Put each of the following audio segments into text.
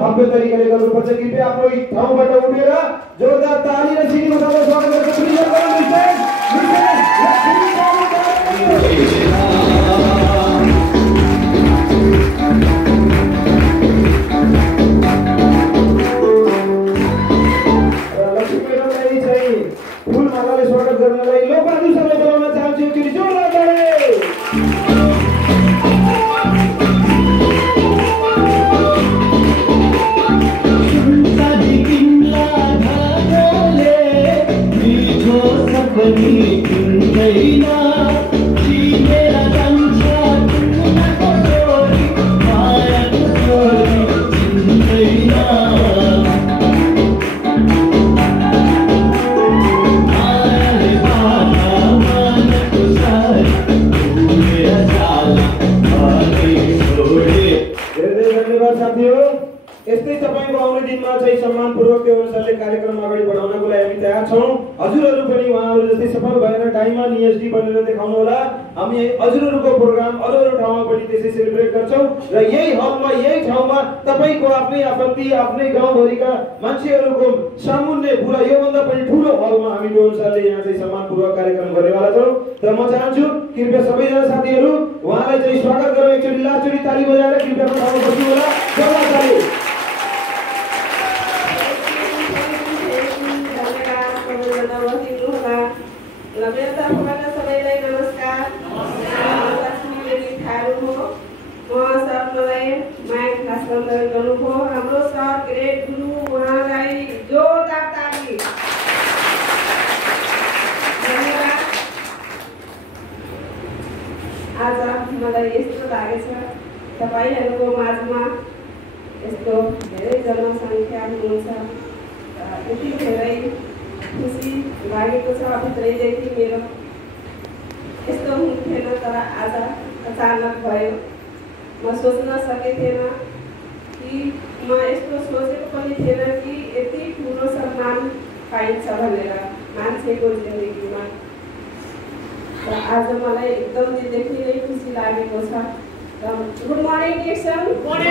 भव्य तरिकाले गर्नुपर्छ। कृपया आफ्नो ठाउँबाट उठेर जोरदार ताली र सिटीको साथ स्वागत गर्न लक्ष्मीलाई चाहिँ फुलमालाले स्वागत गर्नलाई लोकबहादुर सरलाई बोलाउन चाहन्छु। एकचोटि जोरदार ताली। यस्तै तपाईको आउने दिनमा चाहिँ सम्मानपूर्वक त्यो अनुसारले कार्यक्रम अगाडि बढाउनको लागि हामी तयार छौं। हजुरहरु पनि उहाँहरु जस्तै सफल भएर डायमन्ड ईएसडी बनेर देखाउनु होला। हामी हजुरहरुको प्रोग्राम अरू ठाउँमा पनि त्यसै सेलिब्रेट गर्छौं र यही हलमा यही ठाउँमा तपाईको आफ्नै आफन्ती आफ्नै गाउँभरिका मान्छेहरुको सामुन्ने पुरा यो भन्दा पनि ठूलो हलमा हामी त्यो अनुसारले यहाँ चाहिँ सम्मानपूर्वक कार्यक्रम गर्नेवाला छौं। र म चाहन्छु कृपया सबैजना साथीहरु उहाँलाई चाहिँ स्वागत गरौँ। एकचोटी लास्टचोटी ताली बजाएर कृपया ठाउँमा बस्नु होला। जोरदार ताली। सबैलाई नमस्कार। लक्ष्मी देवी थारू हो। म सबलाई माइक हस्तान्तरण गर्नुभयो। हाम्रो सर ग्रेड गुरु उहाँलाई जोरदार ताली। धन्यवाद। आज मलाई यस्तो लागेछ तपाईहरुको माझमा यस्तो धेरै जनसंख्या हुनुहुन्छ। यति धेरै खुसी लागेको छ। भित्रैदेखि मेरो यस्तो हुन्थेन तर आज अचानक भयो। म सोच्न सकेथिएन कि म यस्तो सोचेको पनि थिएन कि यति ठुलो सम्मान पाइन्छ भनेर मान्छेको जिन्दगीमा। र आज मलाई एकदम दिलदेखि नै खुसी लागेको छ। Good morning DXN. Good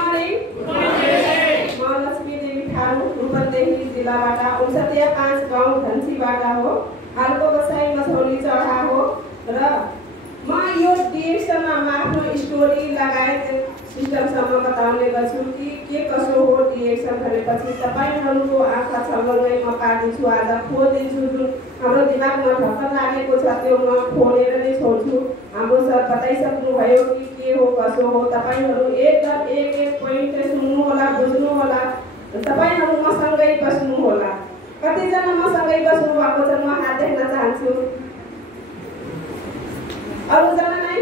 morning. म लक्ष्मी देवी थारू रूपन्देही जिल्लाबाट 59 गाउँ धन्सीबाट हो। हालको बसाइ मछौली चढा हो र म यो डिएक्सनमा आफ्नो स्टोरी लगायत सिस्टमसम्म बताउने गर्छु कि के कसो हो डिएक्सन भनेपछि तपाईहरुको आँखा छलङ्गै म पार्दिन्छु। आज खोलिदिन्छु जुन हाम्रो दिमागमा ढक्कन लागेको छ त्यो म खोलेर नै छोड्छु। हाम्रो सर बताइसक्नु भयो कि के हो कसो हो। तपाईहरु एकदम एक पोइन्ट सुन्नु होला, बुझ्नु होला। तपाईहरु मसँगै बस्नु होला। कतिजना मसँगै बस्नु भएको छ म हात देख्न चाहन्छु। अरु जना नै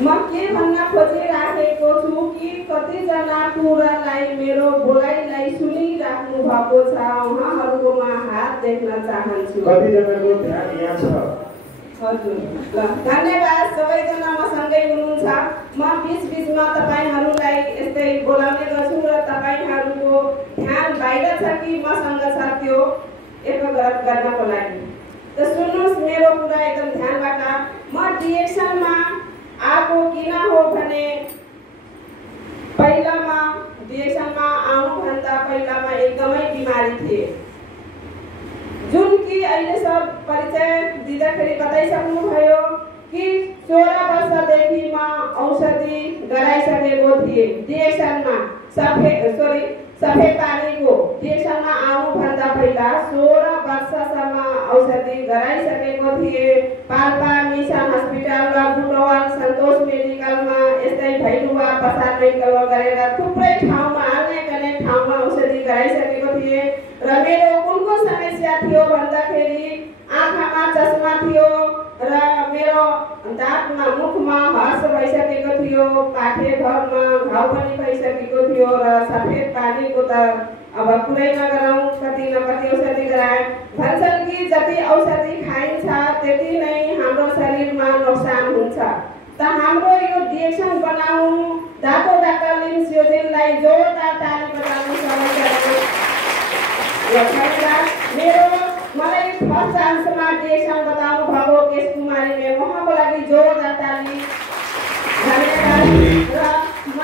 म के भन्न खोजिराखेको छु कि कतिजना कुरालाई मेरो बोलाइलाई सुनिराख्नु भएको छ उहाँहरुको म हात देख्न चाहन्छु। कतिजनाको ध्यान यहाँ छ। हजुर ल धन्यवाद। सबैजना मसँगै हुनुहुन्छ। म बीचमा तपाईहरुलाई यस्तै बोलाउने गर्छु र तपाईहरुको ध्यान बाहिर छ कि मसँग छ त्यो एकग्रह गर्नको लागि। त सुन्नुस् मेरो कुरा एकदम ध्यानबाट। म डिएक्सनमा आएको किन हो भने पहिलामा डिएक्सनमा आउनुभन्दा पहिलामा एकदमै बिमारी थिए जुन कि अहिले सब परिचय दिँदाखेरि बताइसक्नु भयो कि 16 वर्षदेखि म औषधि गराइसकेको थिएँ। डिएक्सनमा सफेद पानीको डिएक्सनमा आउनुभन्दा पहिला 16 वर्षसम्म औषधि गराइसकेको थिएँ। पाल्पा मिसन हस्पिटल र बुटवाल सन्तोष मेडिकलमा यस्तै भैरुवा प्रसाद मेडिकलमा गरेर थुप्रै ठाउँमा अनेक ठाउँमा औषधि गराइसकेको थिएँ। र मेरो कुनको समस्या थियो भन्दाखेरि आँखामा चस्मा थियो र मेरो दाँतमा मुखमा हर्ष भइसकेको थियो। पाठे घरमा घाउ पनि भइसकेको थियो र सफेद पानीको त अब कुरै नगरौँ। कति न कति औषधि गराए। भन्छन् कि जति औषधि खाइन्छ त्यति नै हाम्रो शरीरमा नोक्सान हुन्छ। त हाम्रो यो डिएक्सन बनाउनु धातो डाक्टर लिम्स योजनालाई जोरदार ताली बजाउनु सबैजनाले। मेरो मलाई फर्स्ट चान्समा डिएक्सन बताउनु भएको केश कुमारी मेरो उहाँको लागि जोरदार ताली। धन्यवाद। र म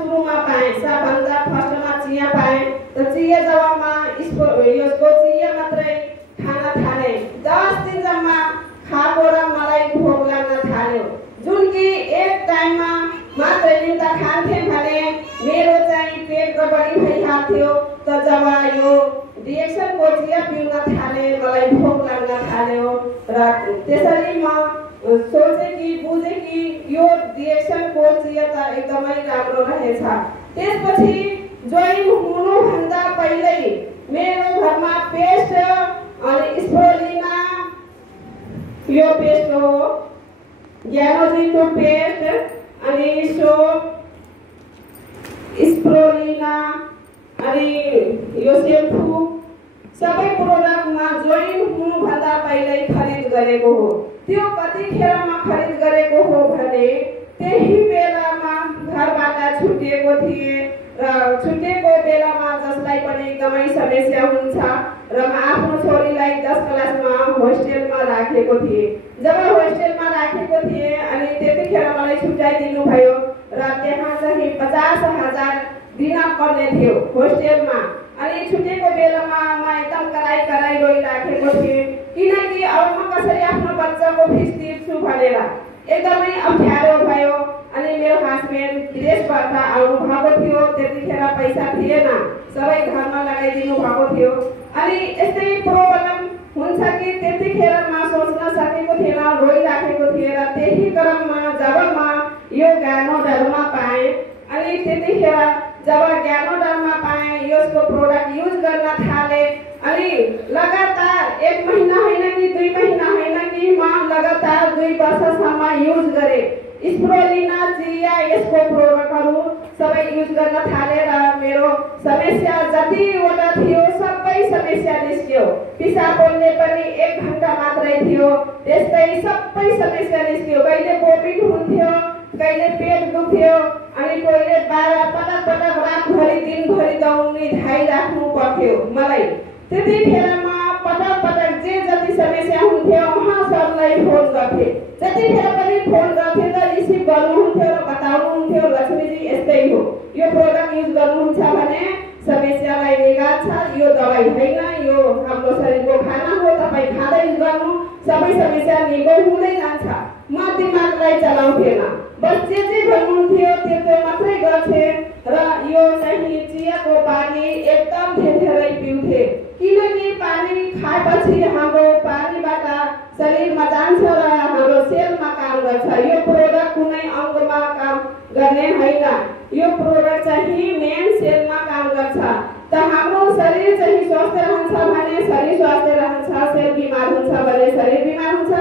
सुरुमा पाएँ सबभन्दा फर्स्टमा चिया पाएँ। त चिया जबमा यसको चिया मात्रै खान थालेँ। 10 दिन जम्मा खाएको र मलाई भोक लाग्न थाल्यो। जुन कि एक टाइममा मात्रै निम्ता खान्थेँ भने मेरो चाहिँ पेट गडबडी भइहाल्थ्यो। त जब यो डिएक्सनको चिया पिउन थालेँ मलाई भोक लाग्न थाल्यो र त्यसरी म सोचेँ कि बुझेँ कि यो डिएक्सनको चिया त एकदमै राम्रो रहेछ। त्यसपछि जोइन हुनुभन्दा पहिल्यै मेरो घरमा पेस्ट अनि स्प्रुलिना यो पेस्ट हो, ग्यानोजिन टुथपेस्ट अनि सोप स्प्रुलिना अनि यो सेम्पू सबै प्रोडक्टमा जोइन हुनुभन्दा पहिल्यै खरिद गरेको हो। त्यो कतिखेरमा खरिद गरेको हो भने त्यही बेलामा घरबाट छुटिएको थिएँ र छुटेको बेलामा जसलाई पनि एकदमै समस्या हुन्छ र म आफ्नो छोरीलाई 10 क्लासमा होस्टेलमा राखेको थिएँ। जब होस्टेलमा राखेको थिएँ अनि त्यतिखेर मलाई छुट्याइदिनु भयो र त्यहाँ चाहिँ 50,000 दिन पर्ने थियो होस्टेलमा। अनि छुटेको बेलामा म एकदम कराई रोइराखेको थिएँ किनकि अब म कसरी आफ्नो बच्चाको फिस तिर्छु भनेर एकदमै अप्ठ्यारो भयो। अनि मेरो हस्बेन्ड विदेशबाट आउनु भएको थियो, त्यतिखेर पैसा थिएन, सबै घरमा लगाइदिनु भएको थियो। अनि यस्तै प्रोब्लम हुन्छ कि त्यतिखेर म सोच्न सकेको थिएन, रोइराखेको थिएँ र त्यही क्रममा जब म यो ग्यानोडर्मा पाएँ अनि त्यतिखेर जब ग्यानोडर्मा पाएँ यसको प्रोडक्ट युज गर्न थालेँ अनि लगातार 1 महिना होइन कि 2 महिना होइन कि म लगातार 2 वर्षसम्म युज गरेँ। स्प्रुलिना चिया यसको प्रोडक्टहरू सबै युज गर्न थालेँ र मेरो समस्या जतिवटा थियो सबै समस्या निस्क्यो। पिसाब पोल्ने पनि 1 घण्टा मात्रै थियो, त्यस्तै सबै समस्या निस्क्यो। कहिले भोमिट हुन्थ्यो, कहिले पेट दुख्थ्यो अनि टोइलेट पटक रातभरि दिनभरि दौड्ने धाइराख्नु पर्थ्यो मलाई। त्यतिखेर म पटक जे जति समस्या हुन्थ्यो उहाँ सबलाई फोन गर्थेँ। जतिखेर पनि फोन गर्थेँ त रिसिभ गर्नुहुन्थ्यो र बताउनुहुन्थ्यो लक्ष्मीजी यस्तै हो, यो प्रोडक्ट युज गर्नुहुन्छ भने समस्यालाई निकाल्छ, यो दबाई होइन, यो हाम्रो शरीरको खाना हो, तपाईँ खाँदै गर्नु सबै समस्या निको हुँदै जान्छ। म दिमागलाई चलाउँथेन, बस जे भन्नुहुन्थ्यो त्यो मात्रै गर्थेँ र यो चाहिँ चियाको पानी एकदम धेरै पिउँथेँ किनकि पानी खाएपछि हाम्रो पानीबाट शरीरमा जान्छ र हाम्रो सेलमा काम गर्छ। यो प्रोडक्ट कुनै अङ्गमा काम गर्ने होइन, यो प्रोडक्ट चाहिँ मेन सेलमा काम गर्छ। त हाम्रो शरीर चाहिँ स्वस्थ रहन्छ भने शरीर स्वस्थ रहन्छ, सेल बिमार हुन्छ भने शरीर बिमार हुन्छ,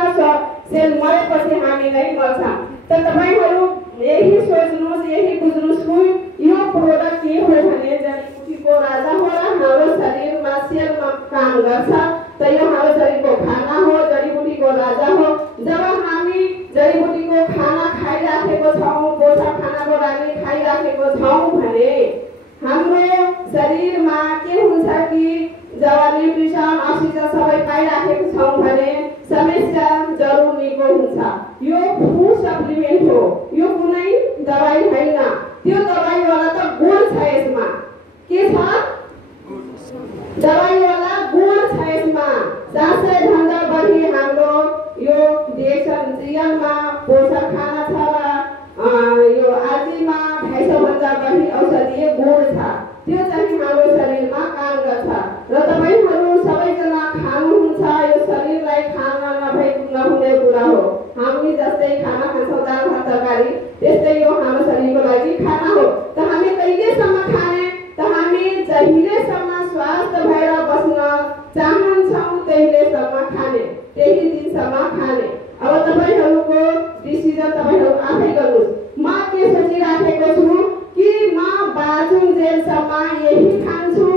सेल मरेपछि हामी नै मर्छ। त तपाईहरु यही सोच्नुहोस्, यही बुझ्नुहोस् कि यो प्रोडक्ट के हो भने जडीबुटीको राजा हो र हाम्रो शरीरमा सेलमा काम गर्छ। त यो हाम्रो शरीरको खाना हो, जडीबुटीको राजा हो। जब हामी जडीबुटीको खाना खाइराखेको छौँ, पोषक खानाको लागि खाइराखेको छौँ भने हाम्रो शरीरमा के हुन्छ कि जब न्युट्रिसन अक्सिजन सबै पाइराखेको छौँ भने समस्या जरुर निको हुन्छ। यो फुड सप्लिमेन्ट हो, यो कुनै दबाई होइन। त्यो दबाईवाला त गुण छ यसमा, के छ दबाईवाला गुण छ यसमा। 400 भन्दा बढी हाम्रो यो डिएक्सन रियलमा पोषक खाना छ र यो आजीमा 250 भन्दा बढी औषधीय गुण छ। त्यो चाहिँ हाम्रो शरीरमा काम गर्छ र तपाईहरु सबैजना खानुहुन्छ। यो शरीरलाई खाना नहुने कुरा हो। हामी जस्तै खाना खान्छौँ दाल भात तरकारी, त्यस्तै यो हाम्रो शरीरको लागि खाना हो। त हामी कहिलेसम्म खाने, त हामी जहिलेसम्म स्वस्थ भएर बस्न चाहन्छौँ त्यहिलेसम्म खाने, त्यही दिनसम्म खाने। अब तपाईहरुको डिसिजन तपाईहरु आफै गर्नुहोस्। म के सोचिराखेको छु कि म बाँचुन्जेलसम्म यही खान्छु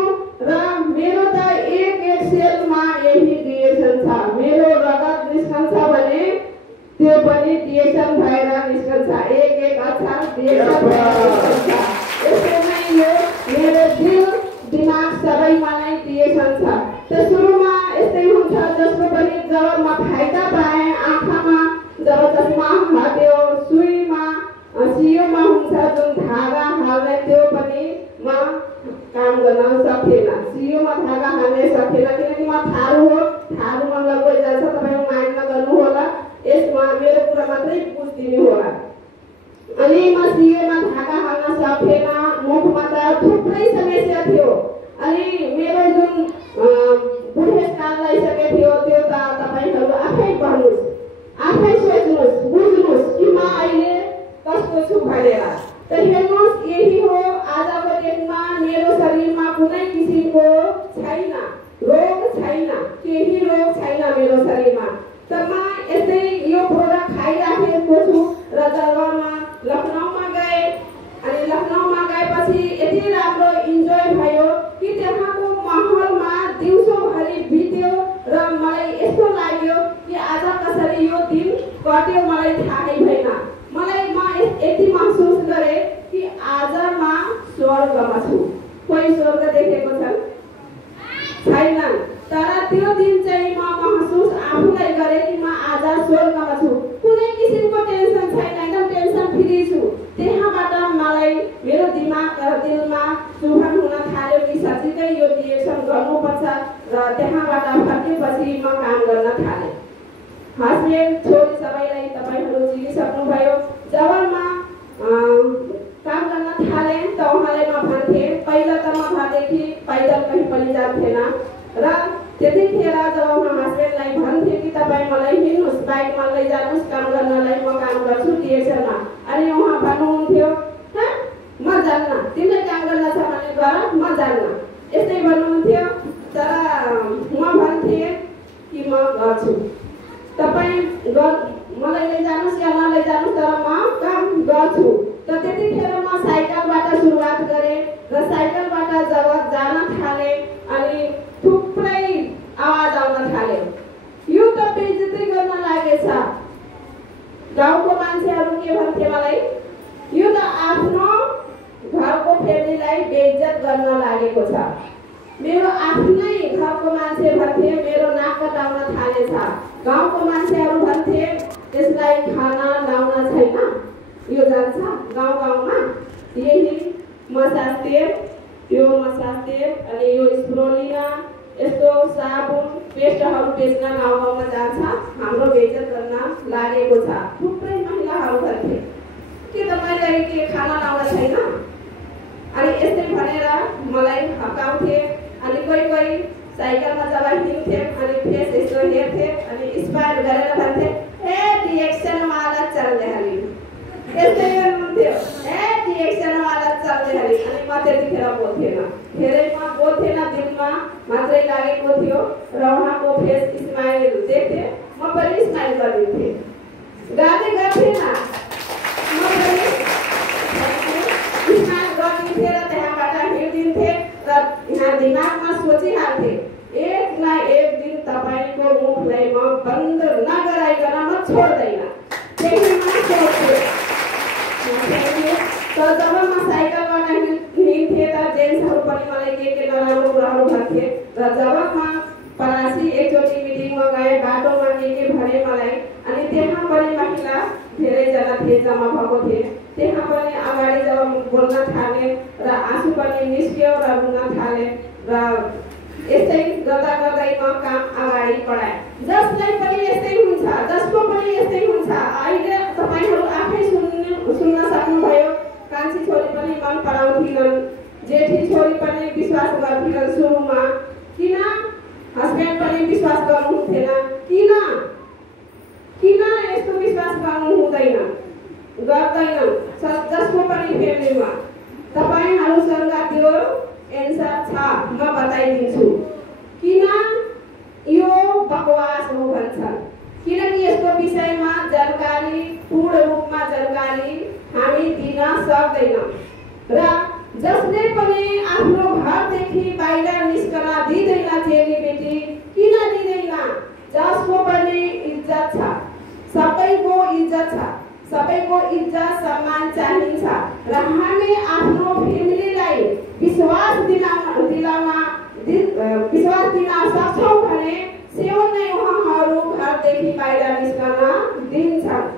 र मेरो त एक सेलमा यही डिएक्सन छ। मेरो रगत निस्कन्छ भने त्यो पनि डिएक्सन भएर निस्कन्छ। एक अच्छा डिएक्सन भएर यसो नै यो मेरो दिल दिमाग सबैमा नै डिएक्सन छ। त सुरुमा यस्तै हुन्छ, जसको पनि जब म फाइदा पाएँ, आँखामा जब चस्मा हट्यो, सुईमा सियोमा हुन्छ जुन धागा हाल्ने म धागा हाल्ने सकेन किनकि म थारू हो, थारूमा लगै जान्छ। तपाईँ माइन्ड नगर्नु होला, यसमा मेरो कुरा मात्रै बुझिदिनु होला। अनि म सिएमा धागा हाल्न सकेन, मुखमा त थुप्रै समस्या थियो। अनि मेरो जुन बुढेसकाल लागिसकेको थियो त्यो त तपाईँहरू आफै भन्नुहोस्, आफै सोच्नुहोस्, बुझ्नुहोस् कि म अहिले कस्तो छु भनेर। त हेर्नुहोस्, यही हो आजको डेटमा मेरो शरीरमा कुनै किसिमको छैन, रोग छैन, केही रोग छैन मेरो शरीरमा। त म यस्तै यो प्रोडक्ट खाइराखेको छु र जब म लखनऊमा गएँ अनि लखनऊमा गएपछि यति राम्रो इन्जोय भयो कि त्यहाँको माहौलमा दिउँसोभरि बित्यो र मलाई यस्तो लाग्यो कि आज कसरी यो दिन कट्यो मलाई थाहै भएन। मलाई म यति महसुस गरेँ कि आज म स्वर्गमा छु। कोही स्वर्ग देखेको छ? छैनन्। तर त्यो दिन चाहिँ म महसुस आफूलाई गरेँ कि म आज स्वर्गमा छु। कुनै किसिमको टेन्सन छैन, एकदम टेन्सन फ्री छु। त्यहाँबाट मलाई मेरो दिमाग र दिलमा चुहन हुन थाल्यो कि साँच्चीकै यो रिएक्सन गर्नुपर्छ र त्यहाँबाट फर्केपछि म काम गर्न थालेँ। हस्बेन्ड छोरी सबैलाई तपाईँहरू चिनिसक्नुभयो। जब म काम गर्न थालेँ त उहाँलाई म भन्थेँ, पहिला त म घरदेखि पैदल कहीँ पनि जान्थेन र त्यतिखेर जब उहाँ हस्बेन्डलाई भन्थे कि तपाईँ मलाई हिँड्नुहोस्, बाइकमा लैजानुहोस् काम गर्नलाई, म काम गर्छु रिएक्सनमा। अनि उहाँ भन्नुहुन्थ्यो, म जान्न, तिमीलाई काम गर्न छ भने गर, म जान्न, यस्तै भन्नुहुन्थ्यो। तर म भन्थेँ कि म गर्छु, तपाईँ मलाई लैजानुहोस् या नलैजानुहोस् तर म काम गर्छु। त त्यतिखेर म साइकलबाट सुरुवात गरेँ र साइकलबाट जब जान थालेँ अनि थुप्रै आवाज आउन थाल्यो, यो त बेइज्जती गर्न लागेछ। गाउँको मान्छेहरू के भन्थे मलाई, यो त आफ्नो घरको फ्यामिलीलाई बेइज्जत गर्न लागेको छ। मेरो आफ्नै घरको मान्छे भन्थे मेरो नाक कटाउन थालेछ। गाउँको मान्छेहरू भन्थे यसलाई खाना लाउन छैन, यो जान्छ गाउँ गाउँमा यही मसाज तेल, यो मसाज तेल अनि यो स्प्रोलिना यस्तो साबुन पेस्टहरू बेच्न गाउँ गाउँमा जान्छ, हाम्रो बेइज्जत गर्न लागेको छ। थुप्रै महिलाहरू भन्थे के तपाईँलाई के खाना लाउन छैन? अनि यस्तै भनेर मलाई हकाउँथे। अनि कोही साइकलमा जब हिँड्थे अनि फेस यस्तो हेर्थे अनि स्माइल गरेर भन्थे, ए रिएक्सन वाला चल रही, यस्तै गर्नुहुन्थ्यो, ए रिएक्सन वाला चल रही। अनि म त्यतिखेर बोल्थेन, धेरै म बोल्थेन, दिलमा मात्रै लागेको थियो र उहाँको फेस स्माइल देख्थे, म पनि स्माइल गरिदिन्थेँ, गाली गर्थेन, म पनि स्माइल गरिदिन्थेँ र त्यहाँबाट हिँडिदिन्थेँ र यहाँ दिमागमा सोचिहाल्थे एक न एक दिन तपाईँको मुखलाई म बन्द नगराइकन म छोड्दैन। त्यही म सोच्थेँ। तर जब म साइकलबाट हिँड्थेँ त जेन्ट्सहरू पनि मलाई के नराम्रो कुराहरू भन्थे र जब म परासी एकचोटि मिटिङमा गएँ, बाटोमा के भने मलाई, अनि त्यहाँ पनि महिला धेरैजना थिए, जम्मा भएको थिए। त्यहाँ पनि अगाडि जब बोल्न थालेँ र आँसु पनि निस्क्यो र रुन थालेँ र यस्तै गर्दा गर्दै म काम अगाडि बढाएँ। जसलाई पनि यस्तै हुन्छ, जसको पनि यस्तै हुन्छ। अहिले तपाईँहरू आफै सुन्न सक्नुभयो, कान्छी छोरी पनि मन पराउँथिनन्, जेठी छोरी पनि विश्वास गर्थिनन् सुरुमा, किन हस्बेन्ड पनि विश्वास गर्नुहुन्थेन, किन यस्तो विश्वास गर्नु हुँदैन, गर्दैन। जसको पनि फ्यामिलीमा तपाईँहरूसँग त्यो एन्सर छ, म बताइदिन्छु किन यो बकवास हो भन्छन्। किनकि यसको विषयमा जानकारी, पूर्ण रूपमा जानकारी हामी दिन सक्दैनौँ र जसले पनि आफ्नो घरदेखि बाहिर निस्कन दिँदैन चेलीबेटी, किन दिँदैन? जसको पनि इज्जत छ, सबैको इज्जत छ, सबैको इज्जत सम्मान चाहिन्छ र हामी आफ्नो फ्यामिलीलाई विश्वास दिन सक्छौँ भने स्योर नै उहाँहरू घरदेखि बाहिर निस्कन दिन्छन्।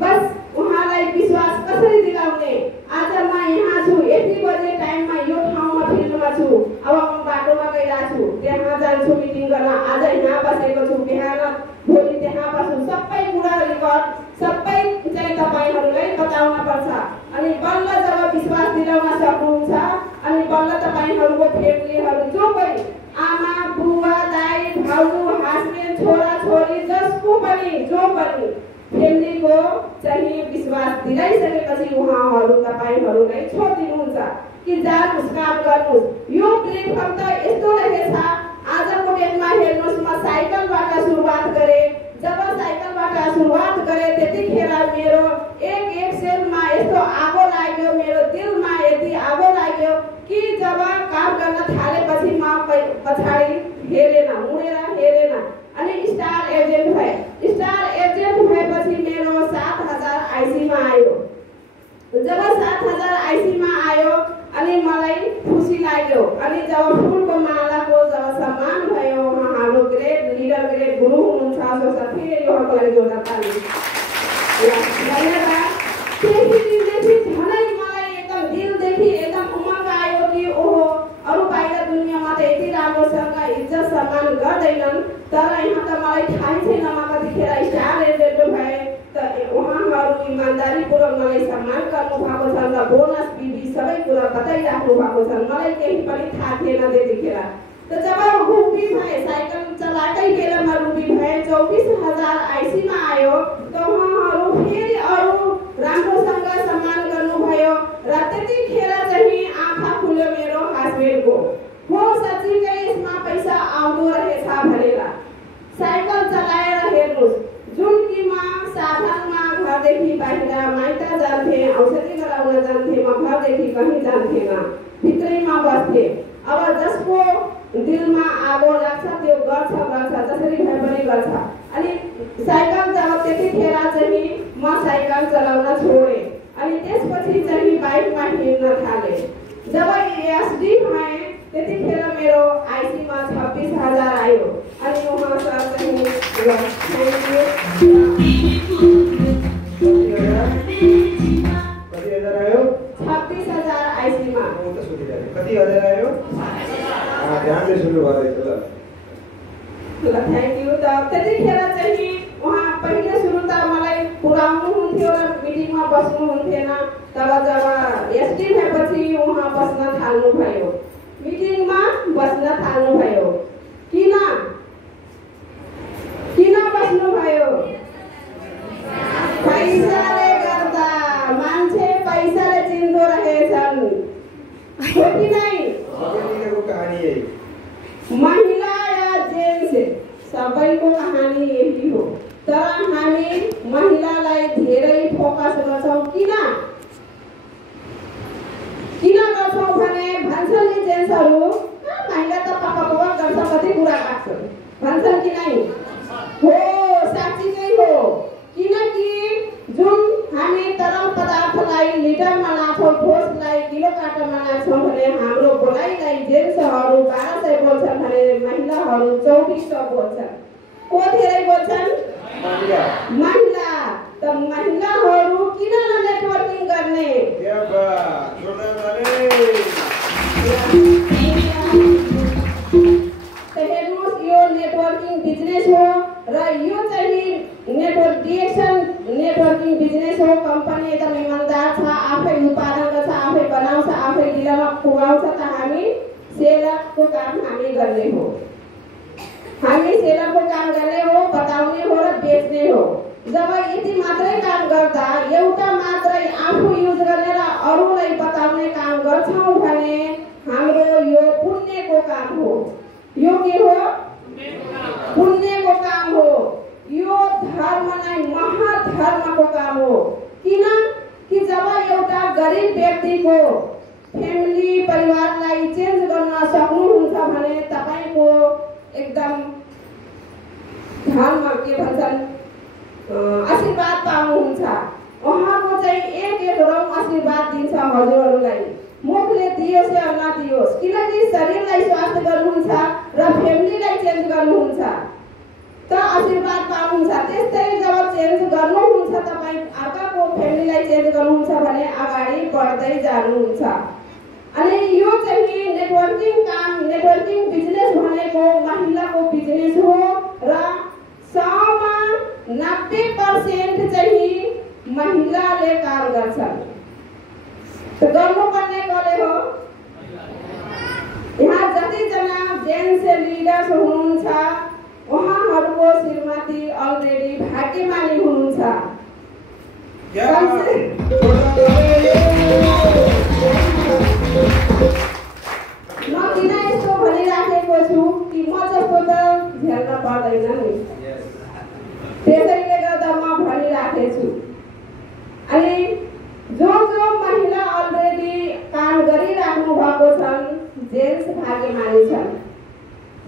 बस उहाँलाई विश्वास कसरी दिलाउने? आज म यहाँ छु, यति बजे टाइममा यो ठाउँमा फिल्डमा छु, अब म बाटोमा गइरहेको जान्छु मिटिङ गर्न, आज यहाँ बसेको छु, बिहान भोलि त्यहाँ बस्छु, सबै कुरा रेकर्ड सबै चाहिँ तपाईहरुलाई बताउन पर्छ। अनि बल्ल जब विश्वास दिलाउन सक्नुहुन्छ अनि बल्ल तपाईहरुको फ्यामिलीहरु जो पनि आमा बुवा दाइ भाउजू हस्बेन्ड छोरा छोरी जसको पनि जो पनि फ्यामिलीको चाहिँ विश्वास दिलाइसकेपछि उहाँहरु तपाईहरुलाई छोड दिनुहुन्छ कि जानुस् काम गर्नुस्। यो प्लेटफर्म त यस्तो रहेछ, आजको डेटमा हेर्नुस् म साइकलबाट सुरुवात गरे, जब साइकलबाट सुरुवात गरे त्यतिखेर मेरो एक सेलमा यस्तो आगो लाग्यो, मेरो दिलमा यति आगो लाग्यो कि जब काम गर्न थालेपछि म पछाडी हेरेन, मुडेर हेरेन अनि स्टार एजेन्ट भए। स्टार एजेन्ट भएपछि मेरो 7000 आइसीमा आयो। जब 7000 आइसीमा आयो अनि मलाई खुसी लाग्यो। अनि जब फुलको मालाको जब सम्मान भयो, हाम्रो ग्रेट लिडर ग्रेट गुरु हुनुहुन्छ फेरि उहाँको लागि जोरदार ताली धन्यवाद। त्यही दिनदेखि झनै मलाई एकदम दिलदेखि एकदम उमङ्ग आयो कि ओहो अरु बाहिर दुनियाँमा त यति राम्रोसँग इज्जत सम्मान गर्दैनन्, तर यहाँ त मलाई थाहै छैन म कतिखेर स्टार एजेन्ट भए त उहाँहरू इमानदारीपूर्वक मलाई सम्मान गर्नु भएको छ र बोनस बिबी सबै कुरा बताइराख्नु भएको छ। मलाई केही पनि थाहा थिएन त्यतिखेर। त जब रुबी भए साइकल चलाएकै बेलामा रुबी भए 24000 आइसीमा आयो त उहाँहरू फेरि अरू राम्रोसँग सम्मान गर्नुभयो र त्यतिखेर चाहिँ आँखा खुल्यो मेरो हस्बेन्डको, हो साँच्चीकै यसमा पैसा आउँदो रहेछ भनेर। साइकल चलाएर हेर्नुस्, जुन कि म साधनमा घरदेखि बाहिर माइत जान्थे, औषधि गराउन जान्थे, म घरदेखि कहीँ जान्थेन, भित्रैमा बस्थे। अब जसको दिलमा आगो लाग्छ त्यो गर्छ, जसरी भए पनि गर्छ। अनि साइकल जब त्यतिखेर चाहिँ म साइकल चलाउन छोडे अनि त्यसपछि चाहिँ बाइकमा हिँड्न थाले। जब एसडी भए त्यतिखेर मेरो आइसीमा 26000 आयो। अनि उहाँसँग चाहिँ कति हजार आयो? 26000 आइसीमा। कति हजार आयो? ध्यानले सुन्नु भयो ल। Thank you. त त्यतिखेर चाहिँ उहाँ पहिले सुरु त मलाई पुराउनु हुन्थ्यो र मिटिङमा बस्नु हुन्थेन। तब जब एसडी भएपछि उहाँ बस्न थाल्नु भयो, मिटिङमा बस्न थाल्नु भयो। किन बस्नु भयो? पैसाले गर्दा। मान्छे पैसाले चिन्दो रहेछन्, हो कि नै? कहानी यही, महिला या जेन्ट्स सबैको कहानी यही हो। तर हामी महिलालाई धेरै फोकस गर्छौं। किन गर्छौं भने भन्छन् नि जेन्ट्सहरू महिला त पक्का गर्छ, कति कुरा राख्छन् भन्छन् कि नै? हो, साँच्चीकै हो। किनकि जुन हामी तरल पदार्थलाई लिटरमा लान्छौँ, ठोसलाई किलो काटामा लान्छौँ भने हाम्रो बोलाइलाई जेन्ट्सहरू 1200 बोल्छन् भने महिलाहरू 2400 बोल्छन्। को धेरै बोल्छन्? महिला। त महिलाहरू किन नेटवर्किङ गर्ने? हेर्नुहोस्, यो नेटवर्किङ बिजनेस हो र यो चाहिँ नेटवर्किङ बिजनेस हो। कम्पनी एकदम इमानदार छ, आफै उत्पादन गर्छ, आफै बनाउँछ, आफै डिलरमा पुगाउँछ। त हामी सेलरको काम हामी गर्ने हो, बताउने हो र बेच्ने हो। जब यति मात्रै काम गर्दा एउटा मात्रै आफू युज गर्ने र अरूलाई बताउने काम गर्छौं भने हाम्रो यो पुण्यको काम हो। यो के हो? पुण्यको काम हो। यो धर्म नै महाधर्मको काम हो। किन कि जब एउटा गरिब व्यक्तिको फ्यामिली परिवारलाई चेन्ज गर्न सक्नुहुन्छ भने तपाईको एकदम धर्म के भन्छन् आशीर्वाद पाउनुहुन्छ। उहाँको चाहिँ एक रौँ आशीर्वाद दिन्छ हजुरहरूलाई। मुखले दियोस् या नदियोस्, किनकि शरीरलाई स्वास्थ्य गर्नुहुन्छ र फ्यामिलीलाई चेन्ज गर्नुहुन्छ त आशीर्वाद पाउनुहुन्छ। त्यस्तै जब चेन्ज गर्नुहुन्छ, तपाईँ अर्काको फ्यामिलीलाई चेन्ज गर्नुहुन्छ भने अगाडि बढ्दै जानुहुन्छ। अनि यो चाहिँ नेटवर्किङ बिजनेस भनेको महिलाको बिजनेस हो र 100मा 90% चाहिँ महिलाले काम गर्छन्। त गर्नुपर्ने कसले हो? यहाँ जतिजना जेन्ट्स लिडर्स हुनुहुन्छ उहाँहरूको श्रीमती अलरेडी भाग्यमानी हुनुहुन्छ। म किन यस्तो भनिराखेको छु कि म जस्तो त झेल्न पर्दैन नि, त्यसैले गर्दा म भनिराखेको छु। अनि जो महिला अलरेडी काम गरिराख्नु भएको छन् जेन्ट्स भाग्यमानी छन्।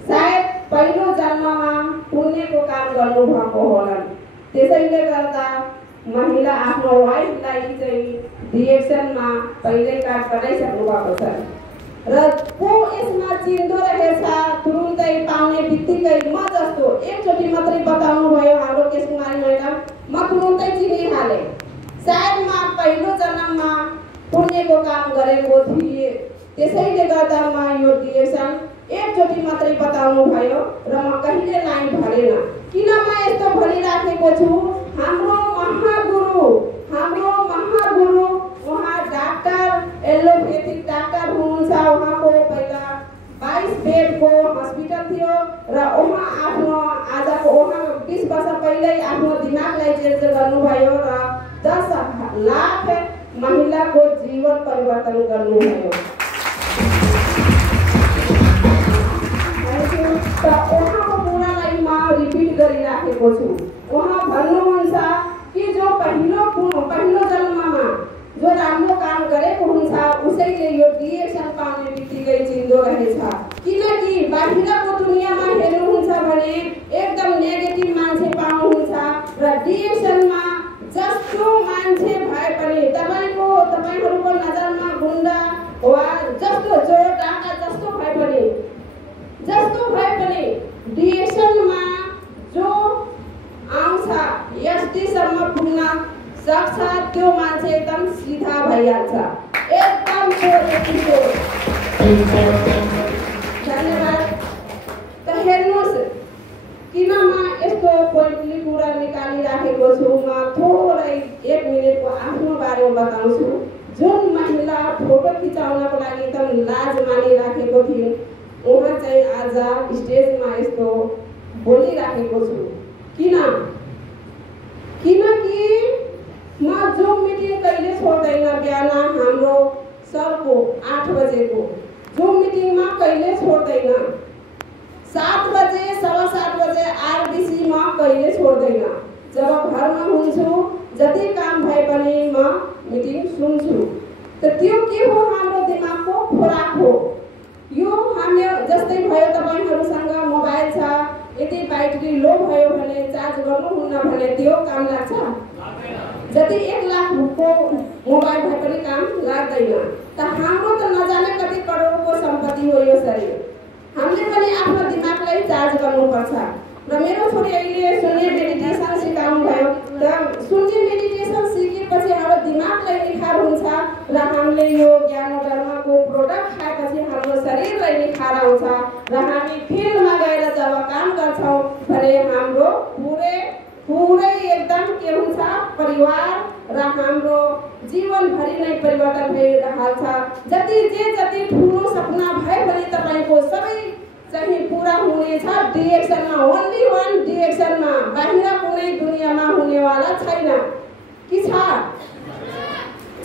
सायद पहिलो जन्ममा पुण्यको काम गर्नुभएको होला। त्यसैले गर्दा महिला आफ्नो वाइफलाई चाहिँ डिएक्सनमा पहिल्यै काट बनाइसक्नु भएको छ र को यसमा चिन्दो रहेछ तुरुन्तै पाउने बित्तिकै म जस्तो एकचोटि मात्रै बताउनु भयो हाम्रो केशकुमारी म्याडम, म तुरुन्तै चिनिहालेँ। सायद म पहिलो जन्ममा पुण्यको काम गरेको थिएँ, त्यसैले गर्दा म यो डिएक्सन एकचोटि मात्रै बताउनु भयो र म कहिले लाइन भरेन। किन म यस्तो भनिराखेको छु? हाम्रो महागुरु उहाँ डाक्टर एलोपेथिक डाक्टर हुनुहुन्छ। उहाँको पहिला 22 बेडको हस्पिटल थियो र उहाँ आफ्नो आजको 20 वर्ष पहिल्यै आफ्नो दिमागलाई चेन्ज गर्नुभयो र 10 लाख महिलाको जीवन परिवर्तन गर्नुभयो। त उहाँको कुरालाई म रिपिट गरिराखेको छु। उहाँ भन्नुहुन्छ कि जो पहिलो जन्ममा जो राम्रो काम गरेको हुन्छ उसैले यो डिएक्सन पाउने बित्तिकै चिन्दो रहेछ। किनकि बाहिरको दुनियाँमा हेर्नुहुन्छ भने एकदम नेगेटिभ मान्छे पाउनुहुन्छ र डिएक्सनमा जस्तो मान्छे भए पनि तपाईहरूको नजरमा गुन्डा वा जस्तो चोर डाका जस्तो भए पनि डिएक्सनमा जो आउँछ एसडीसम्म पुग्न सक्छ त्यो मान्छे एकदम सिधा भइहाल्छ, एकदम धन्यवाद। त हेर्नुहोस् किन म यस्तो पोइन्टली कुरा निकालिराखेको छु। म थोरै 1 मिनेटको आफ्नो बारेमा बताउँछु। जुन महिला फोटो खिचाउनको लागि एकदम लाज मानिराखेको थिइन् उहाँ चाहिँ आज स्टेजमा यस्तो बोलिराखेको छु। किनकि म जुम मिटिङ कहिले छोड्दैन। बिहान हाम्रो सरको 8 बजेको जुम मिटिङमा कहिले छोड्दैन। 7 बजे 7:15 बजे आरबीसीमा कहिले छोड्दैन। जब घरमा हुन्छु जति काम भए पनि म मिटिङ सुन्छु। त त्यो के हो? हाम्रो दिमागको खोराक हो। यो हामी जस्तै भयो तपाईहरुसँग मोबाइल छ, यदि ब्याट्री लो भयो भने चार्ज गर्नुहुन्न भने त्यो काम लाग्छ? जति 1 लाख को मोबाइल भए पनि काम लाग्दैन। त हाम्रो त नजाने कति करोडको सम्पत्ति हो यो शरीर। हामीले पनि आफ्नो दिमागलाई चार्ज गर्नुपर्छ। र मेरो छोरी अहिले शून्य मेडिटेसन सिकाउनु भयो। र शून्य मेडिटेसन सिकेपछि हाम्रो दिमागलाई निखार हुन्छ र हामीले यो ज्ञान धर्मको प्रोडक्ट खाएपछि हाम्रो शरीरलाई निखार आउँछ र हामी फिल्डमा गएर जब काम गर्छौं भने हाम्रो पुरै एकदम के हुन्छ परिवार र हाम्रो जीवनभरि नै परिवर्तन भइरहन्छ। जति ठुलो सपना भए पनि तपाईको सबै चाहिँ पूरा हुनेछ डिएक्सनमा, ओन्ली वान डिएक्सनमा। बाहिर कुनै दुनियाँमा हुनेवाला छैन कि छ?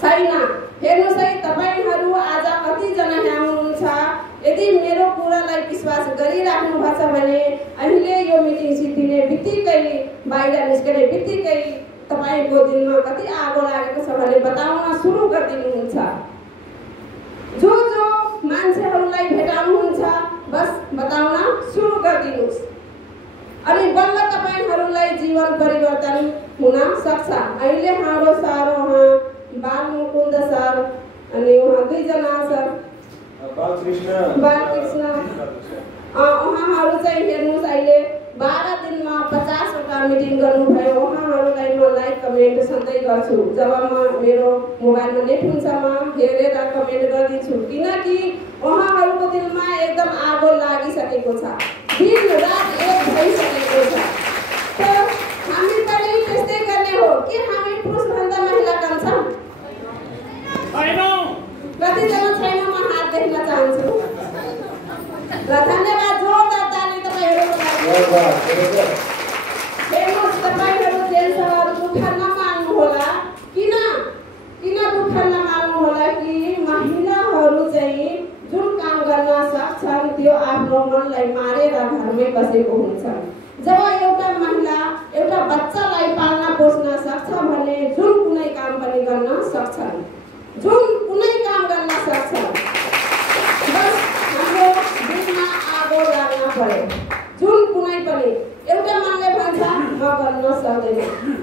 छैन। हेर्नुस् है, तपाईहरु आज कतिजना यहाँ हुनुहुन्छ। यदि मेरो कुरालाई विश्वास गरिराख्नु भएको छ भने अहिले यो मिटिङ सिद्धिने बित्तिकै बाहिर निस्कने बित्तिकै तपाईको दिनमा कति आगो लागेको छ भने बताउन सुरु गरिदिनुहुन्छ। जो मान्छेहरूलाई भेटाउनुहुन्छ बस बताउन सुरु गरिदिनुस्। अनि बल्ल तपाईहरुलाई जीवन परिवर्तन हुन सक्छ। अहिले हाम्रो सर उहाँ बालमुकुन्द सर अनि उहाँ 2 जना सर बालकृष्ण उहाँहरु चाहिँ हेर्नुस् अहिले 12 दिनमा 50 वटा मिटिङ गर्नुभयो। उहाँहरुलाई म लाइक कमेन्ट सधैं गर्छु। जब म मेरो मोबाइलमा नेट हुन्छ म हेरेर कमेन्ट गर्दिन्छु किनकि उहाँहरुको दिलमा एकदम आगो लागिसकेको छ। दिन रात हेर्नुहोस् तपाईँहरू जेन्ट्सहरू दुःख नमान्नु होला। किन दुःख नमान्नु होला कि महिलाहरू चाहिँ जुन काम गर्न सक्छन् त्यो आफ्नो मनलाई मारेर घरमै बसेको हुन्छ। जब एउटा महिला एउटा बच्चालाई पाल्न पोस्न सक्छ भने जुन कुनै काम पनि गर्न सक्छन्, जुन कुनै काम गर्न सक्छन्। बस हाम्रो दिनमा आगो लाग्न पर्यो। जुन कुनै पनि एउटा मनले भन्छ म गर्न सक्दैन,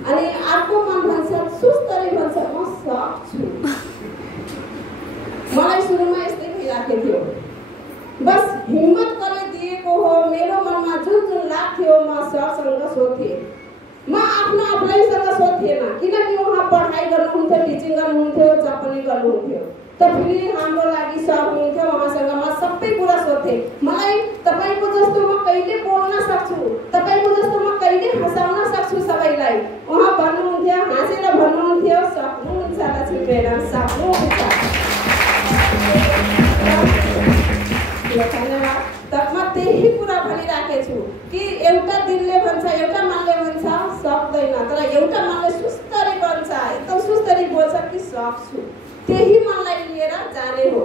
अनि अर्को मन भन्छ सुस्तरी भन्छ म सक्छु। मलाई सुरुमा यस्तै भइराखेको थियो। बस हिम्मत गरिदिएको हो। मेरो मनमा जुन लाग्थ्यो म सरसँग सोध्थेँ। म आफ्नो आफूलाईसँग सोध्थेन, किनकि उहाँ पढाइ गर्नुहुन्थ्यो, टिचिङ गर्नुहुन्थ्यो, जब पनि गर्नुहुन्थ्यो। त फेरि हाम्रो लागि सर हुनुहुन्थ्यो, उहाँसँग म सबै कुरा सोध्थेँ। मलाई तपाईँको जस्तो म कहिले बोल्न सक्छु, तपाईँको जस्तो म कहिले हँसाउन सक्छु सबैलाई। उहाँ भन्नुहुन्थ्यो, हाँसेर भन्नुहुन्थ्यो सक्नुहुन्छ लक्ष्मी म्याडम, सक्नुहुन्छ। धन्यवाद। तब म त्यही कुरा भनिराखेको छु कि एउटा दिलले भन्छ, एउटा मनले भन्छ सक्दैन, तर एउटा मनले सुस्तरी भन्छ, एकदम सुस्तरी बोल्छ कि सक्छु। त्यही मनलाई लिएर जाने हो।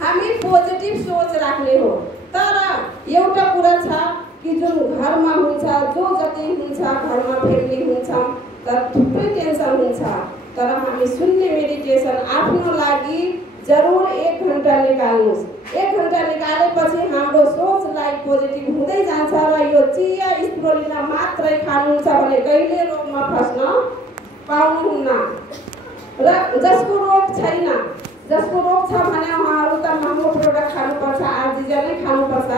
हामी पोजिटिभ सोच राख्ने हो। तर एउटा कुरा छ कि जुन घरमा हुन्छ, जो जति हुन्छ घरमा फ्यामिली हुन्छ, तर थुप्रै टेन्सन हुन्छ। तर हामी शून्य मेडिटेसन आफ्नो लागि जरुर 1 घण्टा निकाल्नुहोस्। 1 घण्टा निकालेपछि हाम्रो सोचलाई पोजिटिभ हुँदै जान्छ। र यो चिया स्प्रुलिना मात्रै खानुहुन्छ भने कहिले रोगमा फस्न पाउनुहुन्न। र जसको रोग छैन, जसको रोग छ भने उहाँहरू त महँगो प्रोडक्ट खानुपर्छ, आर्जिजा नै खानुपर्छ।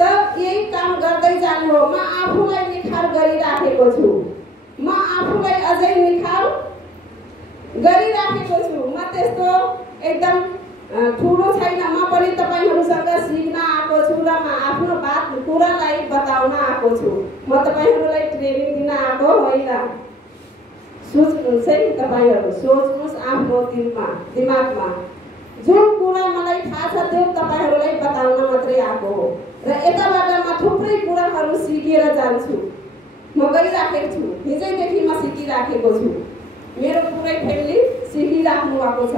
त यही काम गर्दै जानु हो। म आफूलाई निखार गरिराखेको छु। म आफूलाई अझै निखार गरिराखेको छु। म त्यस्तो एकदम ठुलो छैन। म पनि तपाईहरुसँग सिक्न आएको छु र म आफ्नो बात कुरालाई बताउन आएको छु। म तपाईहरुलाई ट्रेनिङ दिन आएको होइन। सोच्नुहोस् है, तपाईहरु सोच्नुहोस् आफ्नो दिमागमा जुन कुरा मलाई थाहा छ त्यो तपाईहरुलाई बताउन मात्रै आएको हो। र यताबाट म थुप्रै कुराहरु सिकेर जान्छु। म गइराखेको छु। हिजैदेखि म सिकिराखेको छु। मेरो पुरै फ्यामिली सिकिराख्नु भएको छ।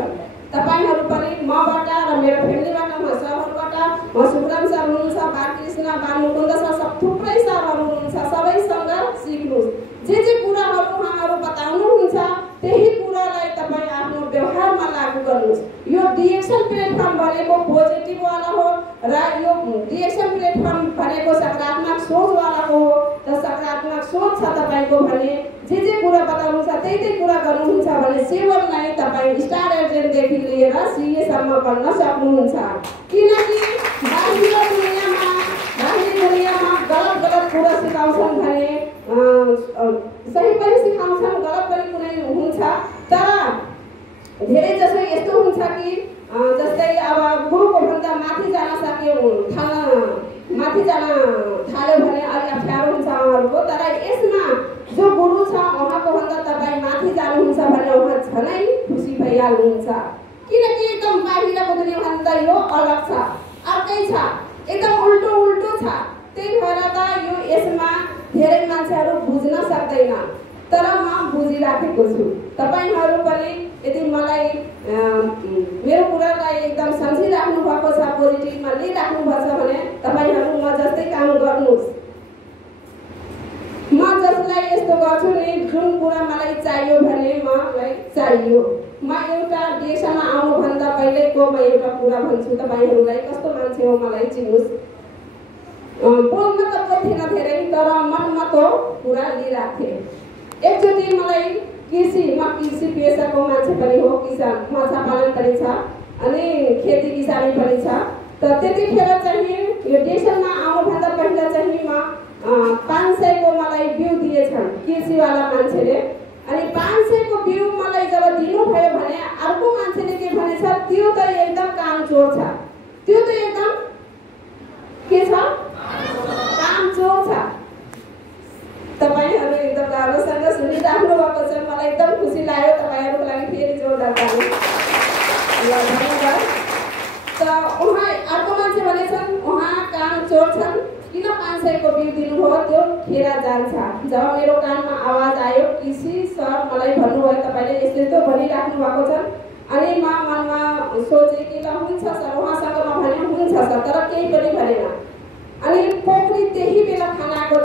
तपाईहरु पनि मबाट र मेरो फ्यामिलीबाट, म सरहरुबाट, म सुब्रम सर हुनुहुन्छ, बालकृष्ण, बालमुकुन्द सर, सब थुप्रै सरहरु हुनुहुन्छ, सबैसँग सिक्नुहोस्। जे कुराहरु उहाँहरु बताउनुहुन्छ त्यही कुरालाई तपाई आफ्नो व्यवहारमा लागू गर्नुहोस्। यो डिएक्सन प्लेटफर्म भनेको पोजिटिभ वाला हो र यो डिएक्सन प्लेटफर्म भनेको सकारात्मक सोच वाला हो। त सकारात्मक सोच छ तपाईको भने जे कुरा बताउनुहुन्छ त्यही कुरा गर्नुहुन्छ भने सेवन नै तपाई स्टार एजेन्ट देखि लिएर सीए सम्म गर्न सक्नुहुन्छ। किनकि बाहिर दुनियाँमा गलत कुरा सिकाउँछन् भने सही पनि सिकाउँछन्, गलत पनि कुनै हुन्छ। तर धेरै जसो यस्तो हुन्छ कि जस्तै अब गुरुको भन्दा माथि जान थाल्यो भने अलि अप्ठ्यारो हुन्छ उहाँहरुको। तर यसमा जो गुरु छ उहाँको भन्दा तपाई माथि जानुहुन्छ भने उहाँ झनै खुसी भइहाल्नुहुन्छ। किनकि एकदम बाहिरको दुनियाँभन्दा यो अलग छ, अर्कै छ, एकदम उल्टो छ। त्यही भएर त यो यसमा धेरै मान्छेहरु बुझ्न सक्दैन। तर म बुझिराखेको छु। तपाईहरु पनि यदि मलाई मेरो कुरालाई एकदम सम्झिराख्नु भएको छ, पोजिटिभमा लिइराख्नु भएको छ भने तपाईहरु म जस्तै काम गर्नुहोस्। म जसलाई यस्तो गर्छु नि, जुन कुरा मलाई चाहियो भने मलाई चाहियो। म एउटा देशमा आउनुभन्दा पहिलेको म एउटा कुरा भन्छु तपाईहरुलाई, कस्तो मान्छे हो मलाई चिन्नुहोस्। बोल्न त बोल्थिन धेरै, तर मनमा त कुरा लिइराख्थेँ। एकचोटि मलाई म कृषि पेसाको मान्छे पनि हो, किसान, माछा पालन पनि छ अनि खेती किसानी पनि छ। त त्यतिखेर चाहिँ यो देशमा आउनुभन्दा पहिला चाहिँ म 500 को मलाई बिउ दिएछन् कृषिवाला मान्छेले। अनि 500 को बिउ मलाई जब दिनुभयो भने अर्को मान्छेले के भनेछ, त्यो त एकदम कामचोर छ, त्यो त एकदम के छ, कामचोर छ। तपाईहरु एकदम राम्रोसँग सुनिराख्नु भएको छ, मलाई एकदम खुसी लाग्यो। तपाईहरुको लागि फेरि जोरदार ताली। धन्यवाद। त उहाँ अर्को मान्छे भनेछन् उहाँ कामचोर छन्, किन 500 को बिल दिनुभयो त्यो खेर जान्छ। जब मेरो कानमा आवाज आयो कृषि सर मलाई भन्नुभयो तपाईले यस्तो यस्तो भनिराख्नु भएको छ अनि म मनमा सोचे कि ल हुन्छ सर उहाँसँग म भने हुन्छ सर तर केही पनि भनेन।